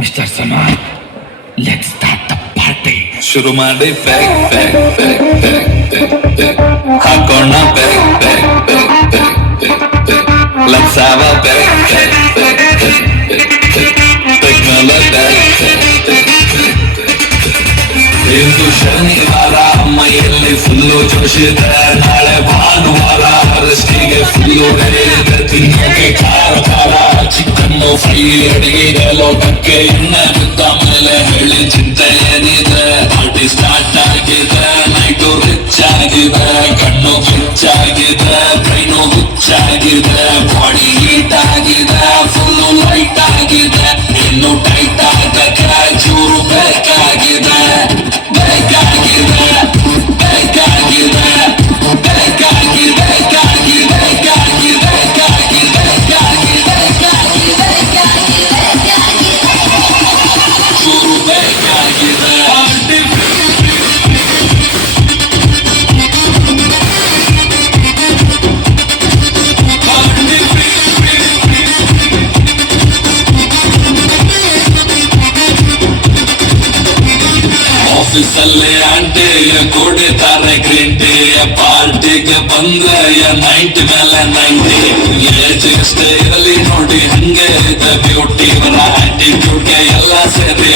Mister ಸಮಾನ್, let's start the party. ಶುರು ಮಾಡಿ pack pack pack pack pack pack ಹಾಕೋಣ pack pack pack pack pack pack ಲಟ್ಸಾವ pack pack pack pack pack ತೆಗ್ನಲ pack pack pack ಇಂದು ಶನಿವಾರ ಮೈಯಲ್ಲಿ ಫುಲ್ಲು ಜೋಶಿದೆ, ನಾಳೆ ಭಾನುವಾರ ರಸ್ಟಿಗೆ ಫುಲ್ಲು ಗರಿಯಿದೆ. ತಿನ್ನೋಕೆ ಖಾರ ಖಾರ ಚಿಕನ್ನು ಫ್ರೈ ಅಡಿಗೆ ಲೋಟಕ್ಕೆ ಎಣ್ಣೆ ಬಿದ್ದ ಮೇಲೆ ಹೇಳಿ ಚಿಂತೆ ಏನಿದೆ. ಪಾರ್ಟಿ ಸ್ಟಾರ್ಟ್ ಆಗಿದೆ, ನೈಟು ರಿಚ್ ಆಗಿದೆ, ಕಣ್ಣು ಕಿಚ್ಚಾಗಿದೆ, ಬ್ರೈನು ಹುಚ್ಚಾಗಿದೆ, ಬಾಡಿ ಹೀಟ್ ಆಗಿದೆ, ಫುಲ್ಲು ಲೈಟ್ ಆಗಿದೆ. ಇನ್ನು ಟೈಟ್ ಆಗಕ್ಕೆ ಚೂರು ಬೇಕಾಗಿದೆ ಬೇಕಾಗಿದೆ ಬೇಕಾಗಿದೆ ಬೇಕಾಗಿ ಬೇಕಾಗಿ ಬೇಕಾಗಿ ಬೇಕಾಗಿ ಬೇಕಾಗಿ ಬೇಕಾಗಿ ಚೂರು ಬೇಕಾಗಿದೆ. ಆಫೀಸಲ್ಲಿ ಆಂಟಿಯ ಕುಡಿತಾರೆ ಗ್ರೀನ್ ಟೀ, ಪಾರ್ಟಿಗೆ ಬಂದ್ರೆ 90 ಮೇಲೆ 90. ಏಜ್ ಎಷ್ಟೇ ಇರಲಿ ನೋಡಿ ಹಂಗೆ ಇದೆ ಬ್ಯೂಟಿ, ಇವರ ಆಟಿಟ್ಯೂಡ್ಗೆ ಎಲ್ಲ ಸೇರಿ